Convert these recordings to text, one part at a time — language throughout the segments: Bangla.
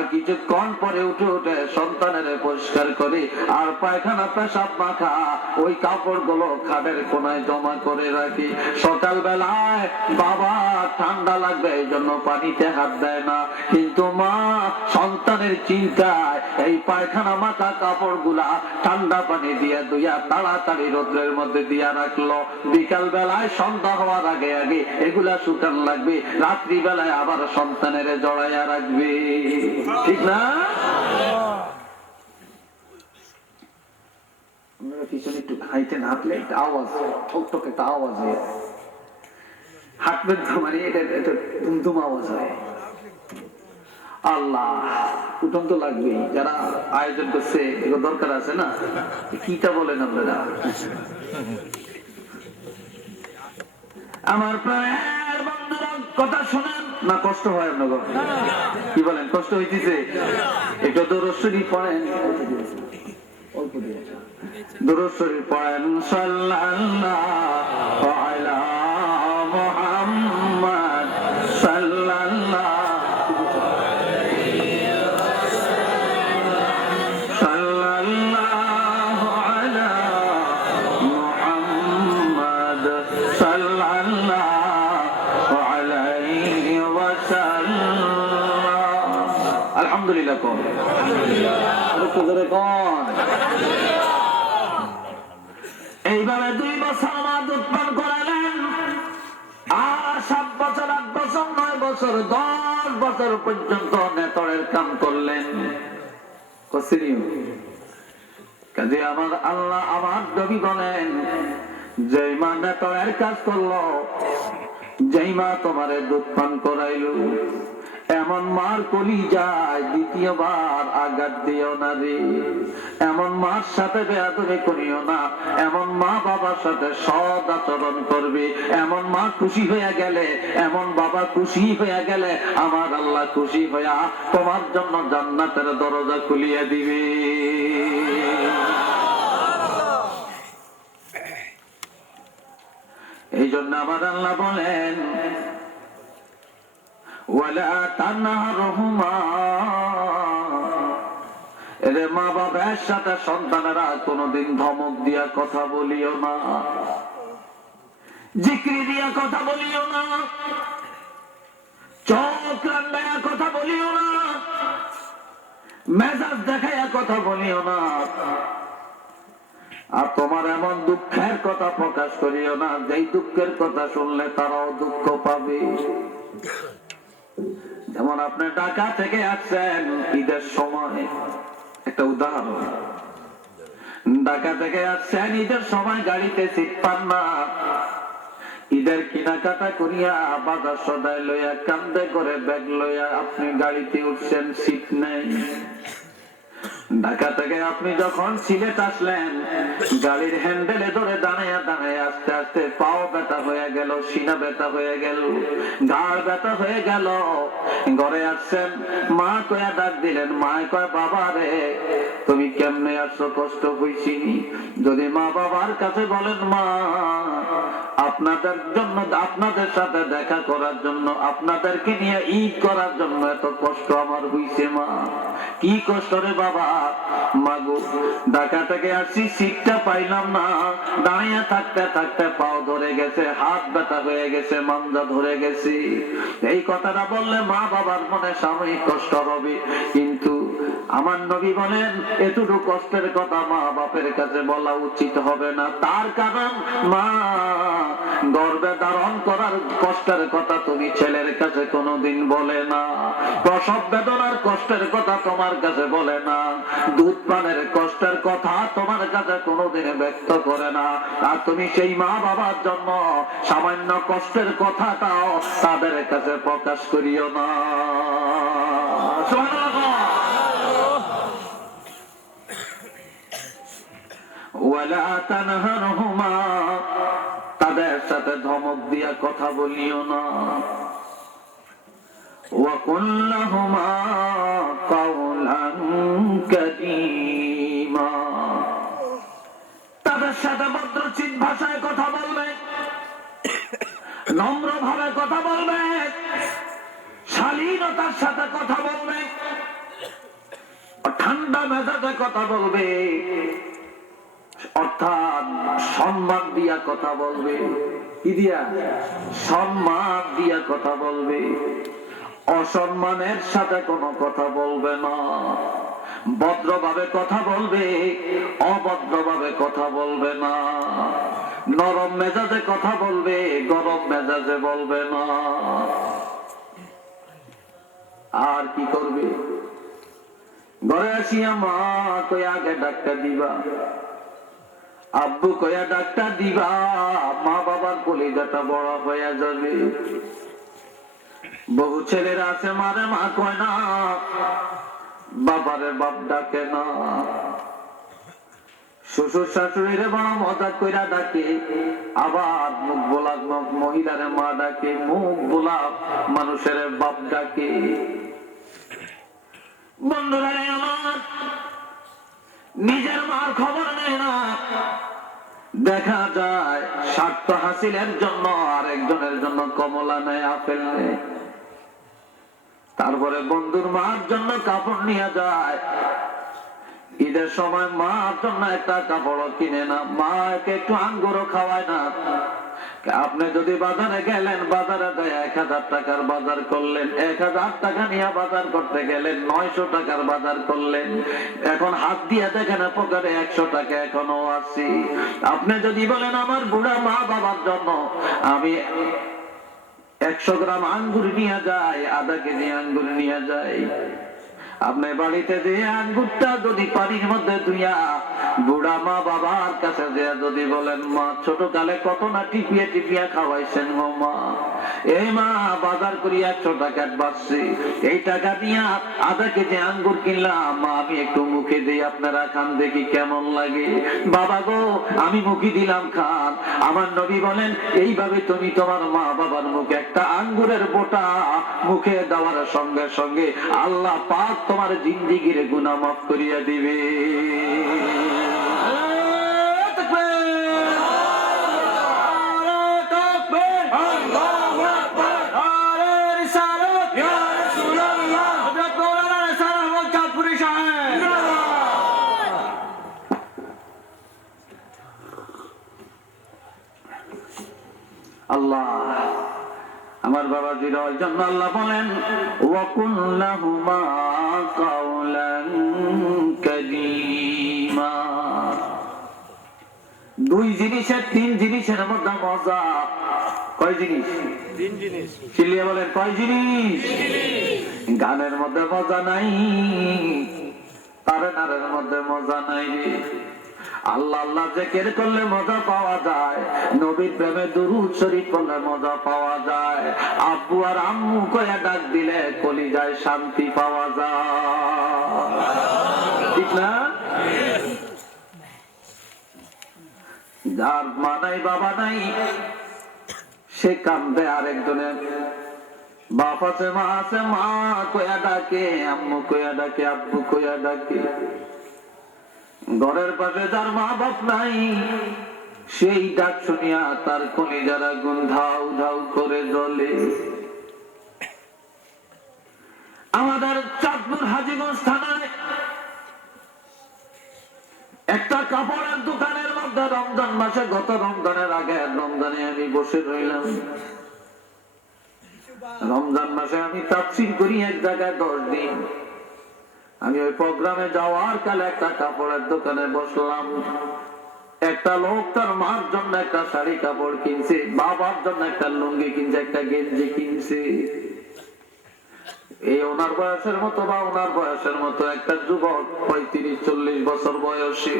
আর কিছুক্ষণ পরে উঠে উঠে সন্তানের পরিষ্কার করে আর পায়খানা পেশাব মাখা ওই কাপড়গুলো খাটের কোনায় জমা করে রাখি। সকাল বেলায় বাবা ঠান্ডা লাগবে এই জন্য পানিতে হাত দেয় না, কিন্তু মা সন্তানের চিন্তায় এই পায়খানা মাখা কাপড় গুলা ঠান্ডা পানি দিয়ে ধুইয়া তাড়াতাড়ি রোদ্রের মধ্যে দিয়া রাখলো। বিকাল বেলায় সন্ধ্যা হওয়ার আগে আগে এগুলা শুকান লাগবে, রাত্রি বেলায় আবার সন্তানের জড়াইয়া রাখবে। ঠিক না? আপনারা পিছনে একটু হাইটেন হাঁটলে একটা আওয়াজ, ঠকঠক একটা আওয়াজ হয়, হাঁটবেন তো মানে এটা ধুমধুম আওয়াজ হয়। আল্লাহ, উঠন তো লাগবেই, যারা আয়োজন করছে এগুলো দরকার আছে না? কিটা বলেন আপনারা? আমার প্রাণের বন্ধুরা কথা শোনেন না, কষ্ট হয় আপনার? কি বলেন, কষ্ট হইতেছে? একটু দরুদ শরীফ পড়েন, দরুদ শরীফ পড়েন। সাল্লাল্লাহু আলা মুহাম্মদ সাল্লাল্লাহু আলহামদুলিল্লাহ। কোন এইভাবে 2 বছর মাদ উৎপন্ন করালেন, আর 7 বছর 8 বছর 9 বছর 10 বছর পর্যন্ত নেতরের কাম করলেন। কাজে আমার আল্লাহ আমার নবী বলেন, যেই মা নেতরের কাজ করলো, যেই মা তোমারে দুধ পান করাইলো, এমন মার কলিজায় দ্বিতীয়বার আঘাত দিও না রে। এমন মার সাথে বেয়াদবি করিও না। এমন মা বাবার সাথে সৎ আচরণ করবে। এমন মা খুশি হয়ে গেলে, এমন বাবা খুশি হয়ে গেলে আমার আল্লাহ খুশি হইয়া তোমার জন্য জান্নাতের দরজা খুলিয়ে দিবে। এই জন্য আমার আল্লাহ বলেন, ওয়ালা তানহারহুমা, এরে মা বাবার সাথে সন্তানেরা কোনদিন ধমক দিয়া কথা বলিও না, জিকির দিয়া কথা বলিও না, চোখ রাঙায়া কথা বলিও না, মেজাজ দেখাইয়া কথা বলিও না। আর তোমার এমন দুঃখের কথা প্রকাশ করিও না যেই দুঃখের কথা শুনলে তারাও দুঃখ পাবে। যেমন আপনি ঢাকা থেকে আসছেন ঈদের সময়, একটা উদাহরণ, ঢাকা থেকে আসছেন ঈদের সময়, গাড়িতে সিট পান না, ঈদের কেনাকাটা করিয়া বাজার সদাই লইয়া কান্দে করে ব্যাগ লইয়া আপনি গাড়িতে উঠছেন, সিট নেই। ঢাকা থেকে আপনি যখন সিলেট আসলেন, গাড়ির হ্যান্ডেলে ধরে দাঁড়াইয়া দাঁড়াইয়া আস্তে আস্তে পাও ব্যথা হয়ে গেল, সিনা ব্যথা হয়ে গেল, ঘাড় ব্যথা হয়ে গেল। ঘরে আসছেন, মা কয়া ডাক দিলেন, মা কয়, বাবা রে তুমি কেমনে আসছো, কষ্ট হইছি? যদি মা বাবার কাছে বলেন, মা আপনাদের জন্য, আপনাদের সাথে দেখা করার জন্য, আপনাদেরকে নিয়ে ঈদ করার জন্য এত কষ্ট আমার হইছে, মা কি কষ্ট রে বাবা? মাগো ঢাকা থেকে আসছি, সিটটা পাইলাম না, দাঁড়িয়ে থাকতে থাকতে পাও ধরে গেছে, হাত ব্যথা হয়ে গেছে, মাঞ্জা ধরে গেছে। এই কথাটা বললে মা বাবার মনে সাময়িক কষ্ট হবে, কিন্তু আমার নবী বলেন এতটুকু কষ্টের কথা মা বাপের কাছে বলা উচিত হবে না। তার কারণ মা গর্ভে ধারণ করার কষ্টের কথা তুমি ছেলের কাছে কোনোদিন বলে না, প্রসব বেদনার কষ্টের কথা তোমার কাছে বলে না, দুধ পানের কষ্টের কথা তোমার কাছে কোনোদিন ব্যক্ত করে না। আর তুমি সেই মা বাবার জন্য সামান্য কষ্টের কথাটাও তাদের কাছে প্রকাশ করিও না। ওয়ালা তানহারহুমা, তাদের সাথে ধমক দিয়া কথা বলিও না। ওয়া কুল লাহুমা কাওলান কারীমা, তাদের সাথে ভদ্রচিত ভাষায় কথা বলবে, নম্র ভাবে কথা বলবে, শালীনতার সাথে কথা বলবে। ঠান্ডা মেজাজে কথা বলবে, অর্থাৎ সম্মান দিয়া কথা বলবে। কি দিয়া? সম্মান দিয়া কথা বলবে। অসম্মানের সাথে কোনো কথা বলবে না। ভদ্রভাবে কথা বলবে, অভদ্রভাবে কথা বলবে না। নরম মেজাজে কথা বলবে, গরম মেজাজে বলবে না। আর কি করবে? ঘরে আসিয়া মা কই আগে ডাক্তার দিবা, আব্বু কয়া ডাক্তার দিবা, মা বাবার কলিজাটা বড় হয়ে যাবে। বহু ছেলেরা আছে মারে মা কয় না, বাবারে বাপ ডাকে না। শ্বশুর শাশুড়িরে বড় মজা কইরা ডাকে, আবার মুখ বোলা মহিলারে মা ডাকে, মুখ বোলা মানুষের বাপ ডাকে। বন্ধুরা আমার, নিজের মার খবর নেয় না। দেখা যায় স্বার্থ হাসিলের জন্য আরেকজনের জন্য কমলা নেয়, আপেল নেয়। তারপরে বন্ধুর মার জন্য কাপড় নিয়ে যায়। ঈদের সময় মার জন্য একটা কাপড় কিনে না, মাকে একটু আঙ্গুরও খাওয়ায় না। আপনি যদি বাজারে গেলেন, বাজারে 1000 টাকার বাজার করলেন, 1000 টাকা নিয়ে বাজার করতে গেলেন, 900 টাকার বাজার করলেন। এখন হাত দিয়ে দেখেন পকেটে 100 টাকা এখনো আছে। আপনি যদি বলেন আমার বুড়া মা বাবার জন্য আমি 100 গ্রাম আঙ্গুর নিয়ে যাই, আধা কেজি আঙ্গুর নিয়ে যাই, আপনি বাড়িতে যে আঙ্গুরটা যদি পানির মধ্যে ধুইয়া বুড়া মা বাবার কাছে যদি বলেন মা ছোটকালে কত না টিপিয়ে টিপিয়া খাওয়াইছেন গো মা, এই মা বাজার করি 100 টাকা বাঁচছি, এই টাকা দিয়া আধা কেজি আঙ্গুর কিনলাম, মা আমি একটু মুখে দিই, আপনারা খান দেখি কেমন লাগে। বাবা গো আমি মুখে দিলাম, খান। আমার নবী বলেন এইভাবে তুমি তোমার মা বাবার মুখে একটা আঙ্গুরের বোটা মুখে দেওয়ার সঙ্গে সঙ্গে আল্লাহ পাক তোমার জিন্দেগির গুনাহ মাফ করিয়া দিবে। আল্লাহ আমার বাবাজির জন্য আল্লাহ বলেন ওয়াকুল লাহুমা কাওলান কারীমা। দুই জিনিসের, তিন জিনিসের মধ্যে মজা। কয় জিনিস? তিন জিনিস। চিল্লিয়ে বলেন কয় জিনিস? গানের মধ্যে মজা নাই, তারে নারের মধ্যে মজা নাই। আল্লাহ আল্লাহ জিকির করলে মজা পাওয়া যায়, নবীর প্রেমে দুরূদ শরীফ পড়লে মজা পাওয়া যায়, আব্বু আর আম্মু কইয়া ডাক দিলে কলিজায় শান্তি পাওয়া যায়, ঠিক না? যার মা নাই বাবা নাই সে কান্দে, আরেকজনের বাপ আছে মা আছে, মা কইয়া ডাকে, আম্মু কইয়া ডাকে, আব্বু কইয়া ডাকে। ঘরের পাশে যার মা বাপ নাই সেই ডাক শুনিয়া তার কলিজার আগুন ধাউ ধাউ করে জ্বলে। আমাদের চাঁদপুর হাজীগঞ্জ থানায় একটা কাপড়ের দোকানের মধ্যে রমজান মাসে, গত রমজানের আগে রমজানে আমি বসে রইলাম। রমজান মাসে আমি তাফসীর করি এক জায়গায় 10 দিন। আমি ওই প্রোগ্রামে যাওয়ার কালে একটা কাপড়ের দোকানে বসলাম। একটা লোক তার মার জন্য একটা শাড়ি কাপড় কিনছে, বাবার জন্য একটা লুঙ্গি কিনছে, একটা গেঞ্জি কিনছে। এই ওনার বয়সের মতো বা ওনার বয়সের মতো একটা যুবক 35-40 বছর বয়সী,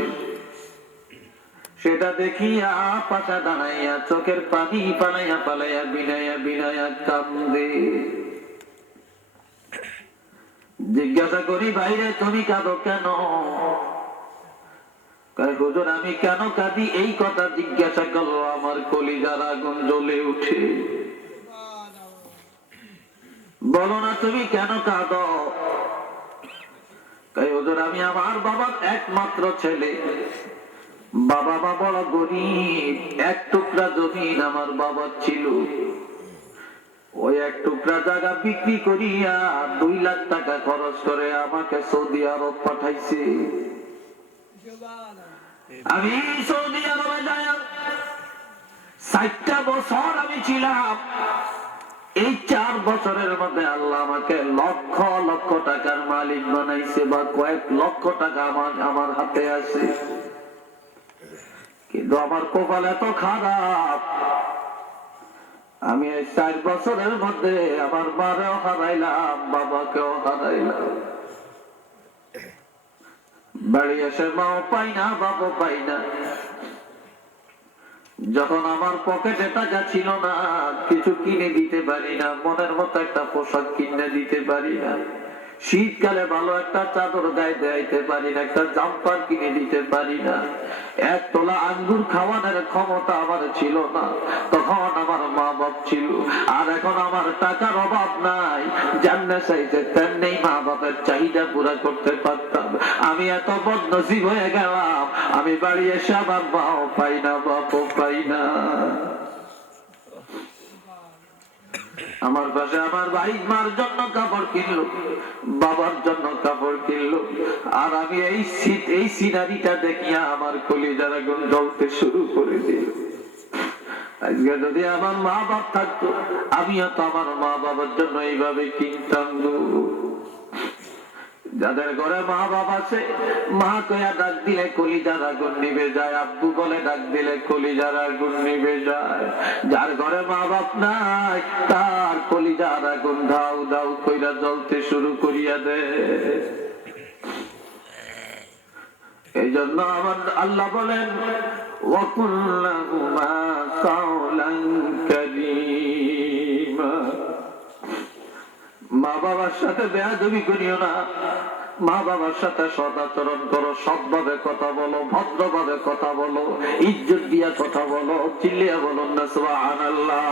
সেটা দেখিয়া পাশা দাঁড়াইয়া চোখের পানি পালাইয়া পালাইয়া বিনাইয়া বিনাইয়া কান্দে। জিজ্ঞাসা করি বাইরে তুমি কাঁদো কেন? হুজুর আমি কেন কাঁদি এই কথা জিজ্ঞাসা করলো, আমার কলিজার আগুন জ্বলে উঠে। বলো না তুমি কেন কাঁদো? হুজুর আমি আমার বাবার একমাত্র ছেলে, বাবা মা বড় গরিব, এক টুকরা জমিন আমার বাবার ছিল, ওই এক টুকরা জায়গা বিক্রি করিয়া 2 লাখ টাকা খরচ করে আমাকে সৌদি আরব পাঠাইছে। আমি সৌদি আরবে যাই 4টা বছর আমি ছিলাম। এই 4 বছরের মধ্যে আল্লাহ আমাকে লক্ষ লক্ষ টাকার মালিক বানাইছে, বা কয়েক লক্ষ টাকা আমার হাতে আছে। কিন্তু আমার কপাল এত খারাপ, আমি এই 4 বছরের মধ্যে আমার মারেও হারাইলাম, বাবাকেও হারাইলাম। বাড়ি এসে মাও পাই না, বাবাও পাই না। যখন আমার পকেটে টাকা ছিল না, কিছু কিনে দিতে পারি না, মনের মতো একটা পোশাক কিনে দিতে পারি না, শীতকালে ভালো একটা চাদর গায়ে দেয়াইতে পারি না, একটা জাম্পার কিনে দিতে পারি না, 1 তোলা আঙ্গুর খাওয়ানোর ক্ষমতা আমার ছিল না। তখন আমার মা বাপ ছিল। আর এখন আমার টাকার অভাব নাই, যেমনে চাইছে তেমনি মা বাপের চাহিদা পুরা করতে পারতাম। আমি এত বদনসিব হয়ে গেলাম, আমি বাড়ি এসে আমার মাও পাই না, বাপও পাই না। আমার পাশে আমার ভাই মার জন্য কাপড় কিনলো, বাবার জন্য কাপড় কিনলো, আর আমি এই সিনারিটা দেখিয়া আমার কলিজার আগুন জ্বলতে শুরু করে দিল। আজকে যদি আমার মা বাপ থাকতো, আমিও তো আমার মা বাবার জন্য এইভাবে কিনতাম। যাদের ঘরে মা বাপ আছে, মা কয়া ডাক দিলে কলিজার আগুন নিভে যায়, আব্বু বলে ডাক দিলে কলিজার আগুন নিভে যায়। যার ঘরে মা বাপ নাই, তার কলিজার আগুন দাউ দাউ কইরা জ্বলতে শুরু করিয়া দেয়। এই জন্য আমার আল্লাহ বলেন, ওয়াকুল লাহুমা কাওলান কারীমা। মা বাবার সাথে বেয়াদবি করিও না, মা বাবার সাথে সদাচরণ করো, সৎভাবে কথা বলো, ভদ্রভাবে কথা বলো, ইজ্জত দিয়া কথা বলো, চিল্লিয়া বলুন না সুবহানাল্লাহ।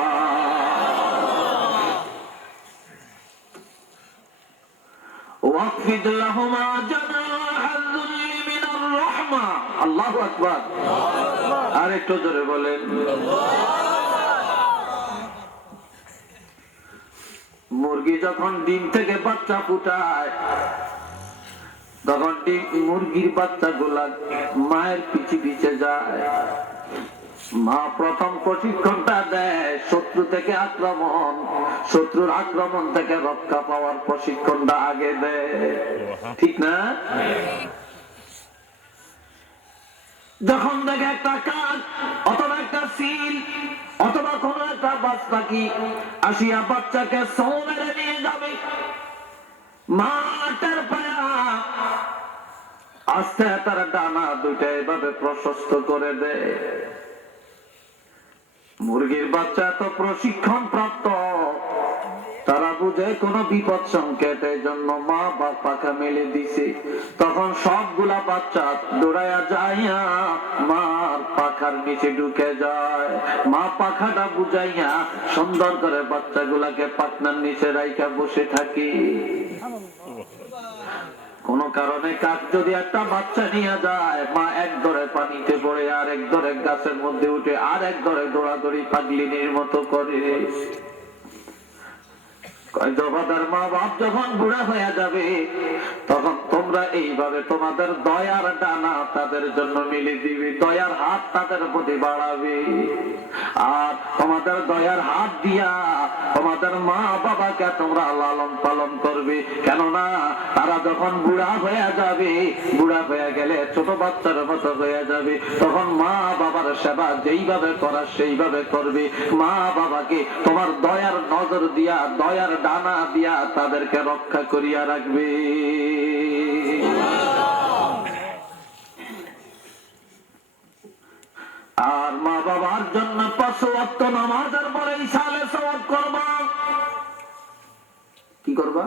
ওয়াকফিদ লাহুমা জানাহাল যুল্লি মিনার রাহমা। আল্লাহু আকবার। আর একটু জোরে বলেন। মুরগি যখন ডিম থেকে বাচ্চা ফুটায়, তখন মুরগির বাচ্চা গুলা মায়ের পিছে পিছে যায়। মা প্রথম প্রশিক্ষণটা দেয় শত্রু থেকে আক্রমণ, শত্রুর আক্রমণ থেকে রক্ষা পাওয়ার প্রশিক্ষণটা আগে দেয়, ঠিক না? যখন দেখে একটা কাক অথবা একটা সিল অথবা কোন একটা বাজ পাখি আসিয়া বাচ্চাকে সৌ মেরে নিয়ে যাবে, মাটার পায়া আস্তে তার ডানা দুইটা এভাবে প্রশস্ত করে দেয়। মুরগির বাচ্চা তো প্রশিক্ষণ প্রাপ্ত, তারা বুঝে কোন বিপদ সংকেত, এই জন্য মা বা পাখা মেলে দিছে। তখন সবগুলা বাচ্চা দৌড়াইয়া যাইয়া মার পাখার নিচে ঢুকে যায়। মা পাখাটা বুঝাইয়া সুন্দর করে বাচ্চাগুলাকে পাখনার নিচে রাইখা বসে থাকি। কোন কারণে কাক যদি একটা বাচ্চা নিয়ে যায়, মা এক ধরে পানিতে পড়ে, আর এক ধরে গাছের মধ্যে উঠে, আর এক ধরে দৌড়াদৌড়ি পাগলিনীর মতো করে। জবাদার মা বাপ যখন বুড়া হয়ে যাবে, তখন তোমরা এইভাবে তোমাদের দয়ার ডানা তাদের জন্য মিলে দিবে, দয়ার হাত তাদের প্রতি বাড়াবে, আর তোমাদের দয়ার হাত দিয়া তোমাদের মা বাবাকে তোমরা লালন পালন করবে। কেননা তারা যখন বুড়া হয়ে যাবে, বুড়া হয়ে গেলে ছোট বাচ্চার মতো হয়ে যাবে, তখন মা বাবার সেবা যেইভাবে করা সেইভাবে করবে। মা বাবাকে তোমার দয়ার নজর দিয়া, দয়ার ডানা দিয়া তাদেরকে রক্ষা করিয়া রাখবে। আর মা বাবার জন্য 5 ওয়াক্ত নামাজের পরে ইসালে সওয়াব করবা। কি করবা?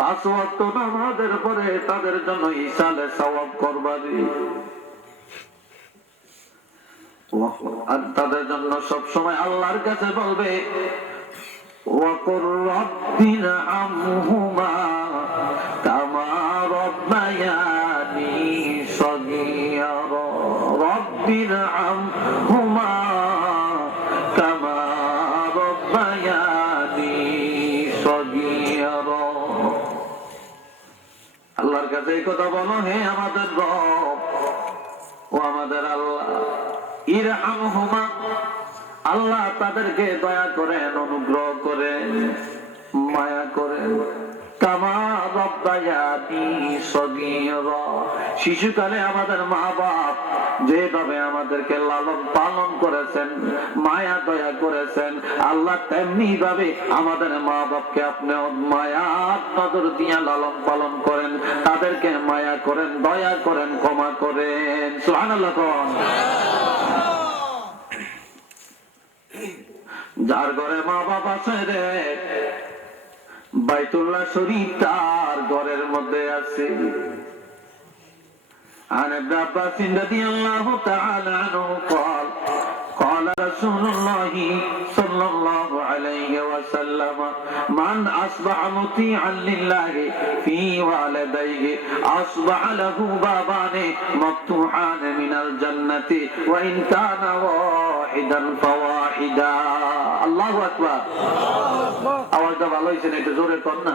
5 ওয়াক্ত নামাজের পরে তাদের জন্য ইসালে সওয়াব করবা। আর তাদের জন্য সব সময় আল্লাহর কাছে বলবে, ওয়াকুর রাব্বিনা আমহুমা কামা রাব্বায়ানি সগীরা। রাব্বিনা আমহুমা কামা রাব্বায়ানি আল্লাহর কাছে এই কথা বলো, হে আমাদের রব ও আমাদের আল্লাহ, ইরহামহুমা, আল্লাহ তাদেরকে দয়া করেন, অনুগ্রহ করেন, মায়া করেন, কামা রাব্বায়ানি সগীরা, শিশুকালে আমাদের মা বাপ যেভাবে আমাদেরকে লালন পালন করেছেন, মায়া দয়া করেছেন, আল্লাহ তেমনি ভাবে আমাদের মা বাপকে আপনি মায়ার নজর দিয়ে লালন পালন করেন, তাদেরকে মায়া করেন, দয়া করেন, ক্ষমা করেন। সুবহানাল্লাহ। যার ঘরে মা বাপ আছে রে, বাইতুল্লাহ শরীফ তার ঘরের মধ্যে আছে। عن ابن عباس رضي الله تعالى عنه قال قال رسول الله صلى الله عليه وسلم من أصبح مطيعا لله في والديه أصبح له بابان مفتوحان من الجنة وإن كان واحدا فواحدا। الله أكبر। আওয়াজটা ভালো হয়েছে না? একটু জোরে কর না,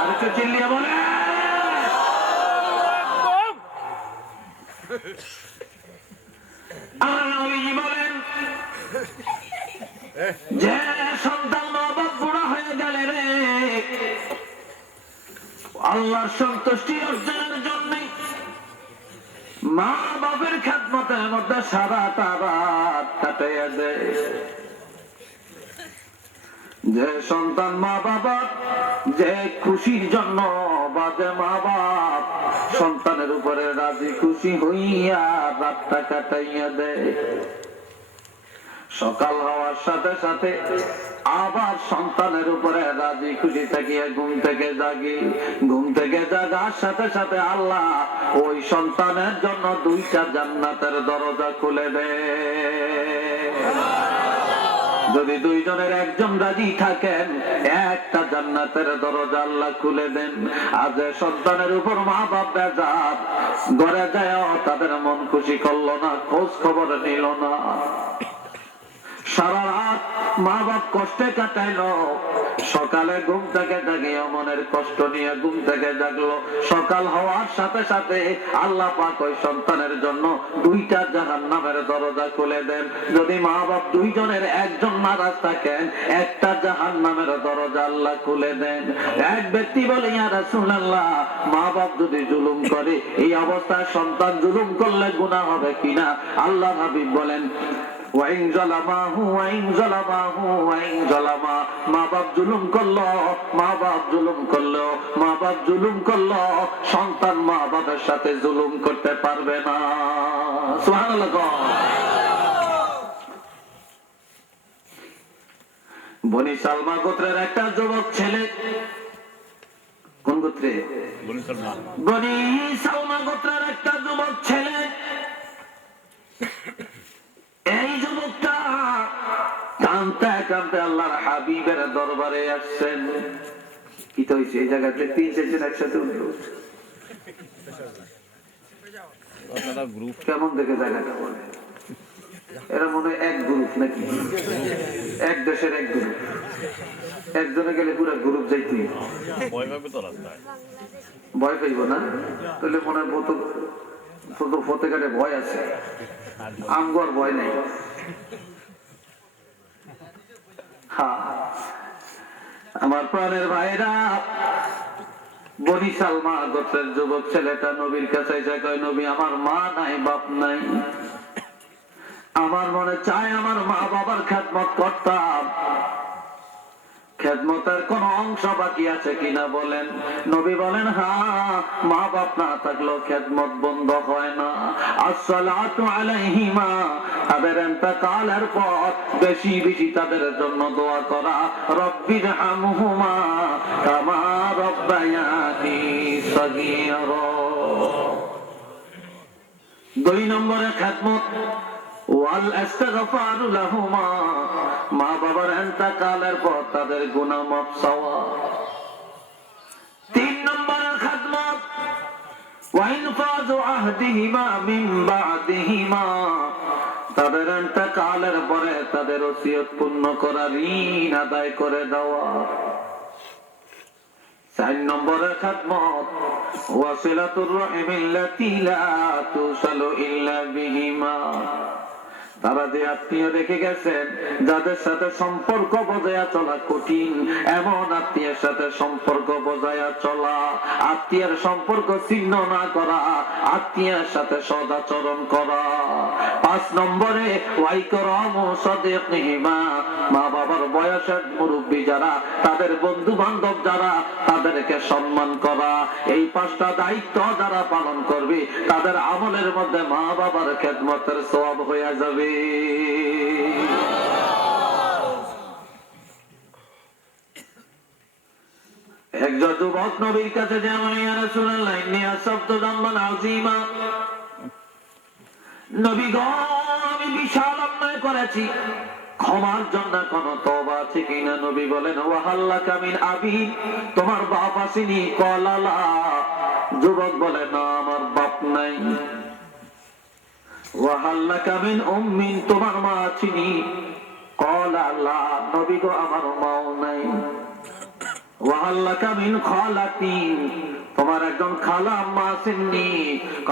আরেকটু চিল্লিয়ে বলে। বলেন যে সন্তান মা বাপ বুড়া হয়ে গেলে রে, আল্লাহর সন্তুষ্টি অর্জনের জন্য মা বাপের খেদমতের মধ্যে সারা রাত কাটাইয়া দেয়। যে সন্তান মা বাবা যে খুশির জন্য বা যে মা বাপ সন্তানের উপরে রাজি খুশি হইয়া রাতটা কাটাইয়া দেয়, সকাল হওয়ার সাথে সাথে আবার সন্তানের উপরে রাজি খুশি থাকিয়া ঘুম থেকে জাগি, ঘুম থেকে জাগার সাথে সাথে আল্লাহ ওই সন্তানের জন্য দুইটা জান্নাতের দরজা খুলে দেয়। যদি দুইজনের একজন রাজি থাকেন, একটা জান্নাতের দরজা আল্লাহ খুলে দেন। আজ সন্তানের উপর মা বাপ বেজার, ঘরে যায় তাদের মন খুশি করলো না, খোঁজ খবর নিল না, সারা রাত মা বাপ কষ্টে কাটাইলো, সকালে ঘুম থেকে জাগিয়ে মনের কষ্ট নিয়ে ঘুম থেকে জাগলো, সকাল হওয়ার সাথে সাথে আল্লাহ পাক ওই সন্তানের জন্য দুইটা জাহান্নামের দরজা খুলে দেন। যদি মা বাপ দুইজনের একজন নারাজ থাকেন, একটা জাহান্নামের দরজা আল্লাহ খুলে দেন। এক ব্যক্তি বলে, ইয়া রাসূলুল্লাহ, মা বাপ যদি জুলুম করে, এই অবস্থায় সন্তান জুলুম করলে গুনাহ হবে কিনা? আল্লাহ হাবিব বলেন, মা বাপ জুলুম করলো, মা বাপ জুলুম করলো, মা বাপ জুলুম করলো, সন্তান মা বাবার সাথে জুলুম করতে পারবে না। সুবহানাল্লাহ। বনি সালমা গোত্রের একটা যুবক ছেলে, কোন গোত্রে? বনি সালমা গোত্রের একটা যুবক ছেলে। এই যুবকটা কাঁদতে কাঁদতে আল্লাহর হাবিবের দরবারে আসছেন। কি তো হয়েছে? এই জায়গাতে 3-4 একসাথে উঠলো, কেমন দেখে জায়গাটা বলে? এরা মনে হয় এক গ্রুপ নাকি, এক দেশের এক গ্রুপ, একজনে গেলে পুরো গ্রুপ যাইতে ভয় পাইব না? তাহলে মনে হয় ফতেঘাটে ভয় আছে, আমগর ভয় নাই। আমার প্রাণের ভাইরা, বনি সালমা গোত্রের যুবক ছেলেটা নবীর কাছে এসে কয়, নবী, আমার মা নাই, বাপ নাই, আমার মনে চায় আমার মা বাবার খেদমত করতাম, খেদমতের কোন অংশ বাকি আছে কিনা বলেন। নবী বলেন, হ্যাঁ, মা বাপ না থাকলেও খেদমত বন্ধ হয় না। আসসালাতু আলাইহিমা, তাদের ইন্তেকালের পর বেশি বেশি তাদের জন্য দোয়া করা, রব্বিরহামহুমা কামা রাব্বায়ানি সগীরা। 2 নম্বরে খেদমত ওয়াল ইস্তিগফারু লাহুমা, মা বাবার ইন্তেকালের পর তাদের গুনাহ মাফ চাওয়া। 3 নম্বরের খেদমত ওয়া ইনফাযু আহদিহিমা মিন বা'দিহিমা, তাদের ইন্তেকালের পরে তাদের ওসিয়ত পূর্ণ করা, ঋণ আদায় করে দেওয়া। 4 নম্বরের খিদমত ওয়াসিলাতুর রাহিমিল্লাতী লা তুসালু ইল্লা বিহিমা। তারা যে আত্মীয় রেখে গেছেন, যাদের সাথে সম্পর্ক বজায় চলা কঠিন, এমন আত্মীয়ের সাথে সম্পর্ক বজায় চলা, আত্মীয়ের সম্পর্ক ছিন্ন না করা, আত্মীয়ের সাথে সদাচরণ করা। 5 নম্বরে ওয়াইকরামু সাদিকিহিমা, মা বাবার বয়সের মুরব্বী যারা, তাদের বন্ধু বান্ধব যারা, তাদেরকে সম্মান করা। এই 5টা দায়িত্ব যারা পালন করবে, তাদের আমলের মধ্যে মা বাবার খেদমতের সওয়াব হয়ে যাবে। একজন যুবক নবীর কাছে যেমন ইয়া রাসূলুল্লাহ ইন্নী আসাবতু যামবান আযীমা, নবী গো আমি বিশাল অন্যায় করেছি, ক্ষমার জন্য কোন তওবা আছে কিনা? নবী বলেন ওয়াহাল্লাকা মিন আবি, তোমার বাপ আসেনি? ক্বালা লা, যুবক বলে না আমার বাপ নাই। ওয়াহাল্লাকা মিন উম্মিন, তোমার মা আছেনি? ক্বালা লা, নবী গো আমার মাও নাই। ওয়াহাল্লাকা মিন খালাতিন, তোমার একজন খালা আম্মা আছেননি?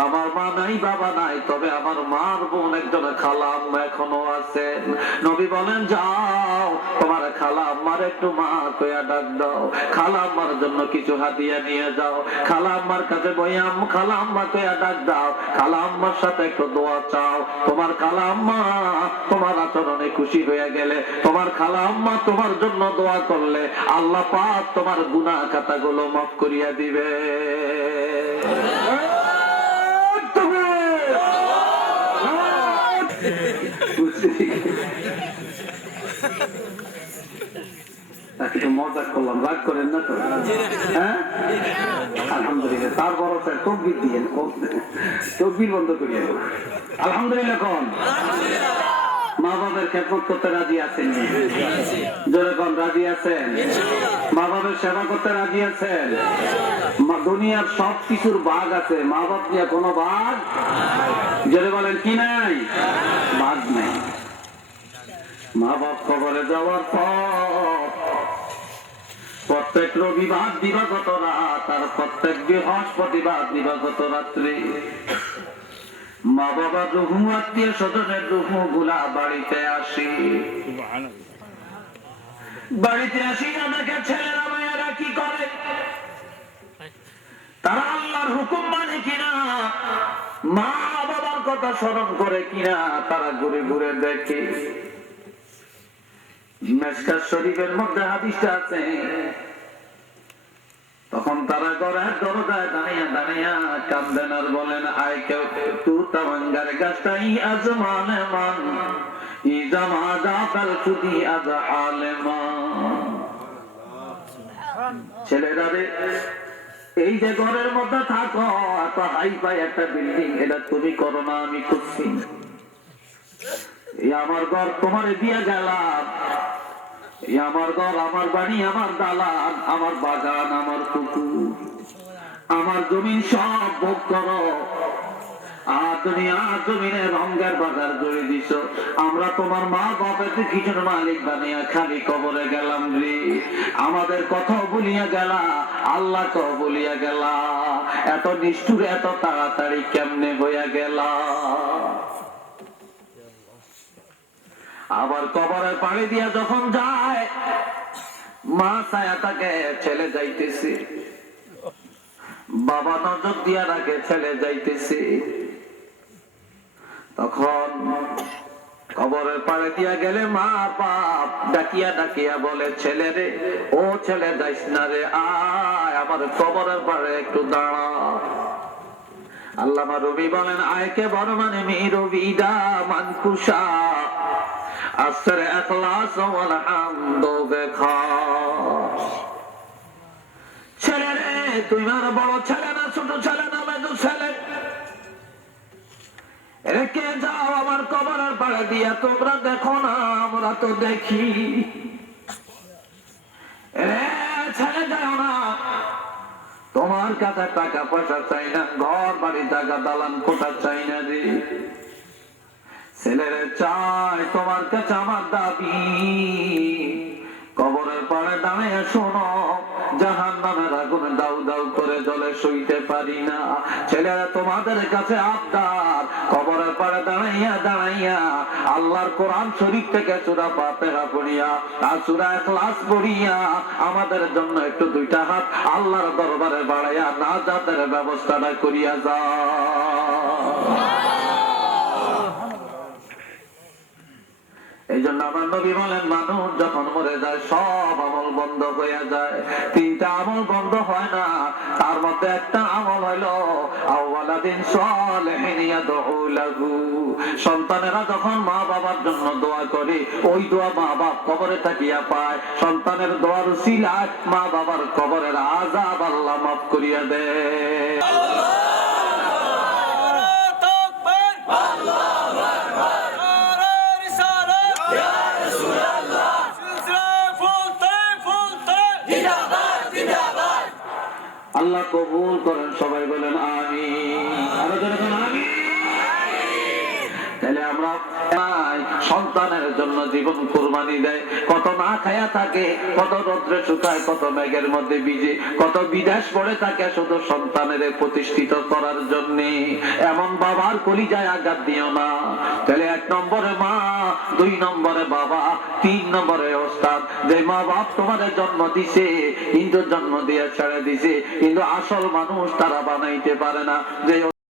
আমার মা নাই বাবা নাই, তবে আমার মার বোন একজন খালা আম্মা এখনো আছেন। নবী বলেন যাও তোমার খালা আম্মার একটু মা কইয়া ডাক দাও, খালা আম্মার জন্য কিছু হাদিয়া নিয়ে যাও, খালা আম্মার কাছে বইয়া খালা আম্মা কইয়া ডাক দাও, খালা আম্মার সাথে একটু দোয়া চাও। তোমার খালা আম্মা তোমার আচরণে খুশি হয়ে গেলে, তোমার খালা আম্মা তোমার জন্য দোয়া করলে, আল্লাহ পাক তোমার গুনাহ খাতাগুলো মাফ করিয়া দিবে। মজা করলাম, রাগ করেন না তো? হ্যাঁ আলহামদুলিল্লাহ। তারপর তকবীর দিয়েন, তকবীর বন্ধ করিয়ে দেব। আলহামদুলিল্লাহ কোন মা বাবার খেদমত করতে রাজি আছেন? জোরে কোন রাজি আছেন? মা বাবার সেবা করতে রাজি আছেন? দুনিয়ার সব কিছুর ভাগ আছে, মা বাপ নিয়ে কোনো ভাগ, জোরে বলেন কি নাই? ভাগ নাই। মা বাপ কবরে যাওয়ার পর প্রত্যেক রবিবার দিবাগত রাত আর প্রত্যেক বৃহস্পতিবার দিবাগত রাত্রি মা বাবার রুহু, আত্মীয় স্বজনের রুহু গুলা বাড়িতে আসি। বাড়িতে আসি আমাকে ছেলেরা মেয়েরা কি করে? তারা আল্লাহর হুকুম মানে কিনা, মা বাবার কথা স্মরণ করে কিনা, তারা ঘুরে ঘুরে দেখে। মিশকাত শরীফের মধ্যে হাদিসটা আছে, তখন তারা ঘরের দরজায় দাঁড়িয়ে দাঁড়িয়ে কান্দেন আর বলেন আয় কেউ তু তামাঙ্গার গাছটাই আজমানে মান ইজামা জাফাল সুদি আজ আলেমান। ছেলেরা রে, এই যে ঘরের মধ্যে থাকো, এত হাই ফাই একটা বিল্ডিং, এটা তুমি করো না, আমি করছি। আমার ঘর তোমারে দিয়ে গেলাম, আমার ঘর, আমার বাড়ি, আমার দালান, আমার বাগান, আমার পুকুর, আমার জমিন সব ভোগ করো। আর তুমি আর জমিনে রঙের বাজার জড়ে দিছ। আমরা তোমার মা বাবার কিছুর মালিক বানিয়া খালি কবরে গেলাম রে। আমাদের কথাও বলিয়া গেলা, আল্লাহ কে বলিয়া গেলা, এত নিষ্ঠুর এত তাড়াতাড়ি কেমনে হইয়া গেলা। আবার কবরের পাড়ি দিয়া যখন যায়, মা ছায়া তাকে ছেলে যাইতেছে, বাবা নজর দিয়া রাখে ছেলে যাইতেছে। তখন কবরের পাড়ে দিয়া গেলে মা বাপ ডাকিয়া ডাকিয়া বলে ছেলে রে, ও ছেলে যাইস না রে, আয় আমার কবরের পাড়ে একটু দাঁড়া। আল্লামা রবি বলেন আয়কে বড় মানে মি রবিদা মানকুশা আসরে ইখলাস ওয়াল হামদ বেখা। ছেলে রে, তুই আমার বড় ছেলে না ছোট ছেলে না মেজু ছেলে, রেখে যাও আমার কবরের পাড়ে দিয়া, তোমরা দেখো না আমরা তো দেখি। ছেলে যাও না, তোমার কাছে টাকা পয়সা চাই না, ঘর বাড়ি টাকা দালান কোটা চাই না রে। ছেলেরে চাই তোমার কাছে আমার দাবি, কবরের পাড়ে দাঁড়িয়ে শোনো, জাহান্নামের আগুন দাউ দাউ করে জ্বলে সইতে পারি না। ছেলেরা তোমাদের কাছে আবদার, কবরের পাড়ে দাঁড়াইয়া দাঁড়াইয়া আল্লাহর কোরআন শরীফ থেকে সূরা ফাতিহা পড়িয়া আর সূরা ইখলাস পড়িয়া আমাদের জন্য একটু দুইটা হাত আল্লাহর দরবারে বাড়াইয়া নাজাতের ব্যবস্থাটা করিয়া যাও। এই জন্য আমার নবী বলেন, মানুষ যখন মরে যায় সব আমল বন্ধ হয়ে যায়। তিনটা আমল বন্ধ হয় না, তার মধ্যে একটা আমল হইলো আওয়ালাদিন সালিহিন ইয়াদউ লাহু। সন্তানেরা যখন মা বাবার জন্য দোয়া করে, ওই দোয়া মা বাপ কবরে থাকিয়া পায়। সন্তানের দোয়ার উসিলায় মা বাবার কবরের আযাব আল্লাহ মাফ করিয়া দেয়। আল্লাহ কবুল করেন, সবাই বলেন আমিন। আরো জোরে বলেন আমিন। তাহলে আমরা সন্তানের জন্য জীবন কুরবানি দেয়, কত না খায়া থাকে, কত রৌদ্রে শুকায়, কত মেঘের মধ্যে ভিজে, কত বিদেশ পড়ে থাকে শুধু সন্তানের প্রতিষ্ঠিত করার জন্য। এমন বাবার কলিজায় আঘাত দিও না। তাহলে 1 নম্বরে মা, 2 নম্বরে বাবা, 3 নম্বরে ওস্তাদ। যে মা বাপ তোমাদের জন্ম দিছে, কিন্তু জন্ম দিয়ে ছেড়ে দিছে, কিন্তু আসল মানুষ তারা বানাইতে পারে না। যে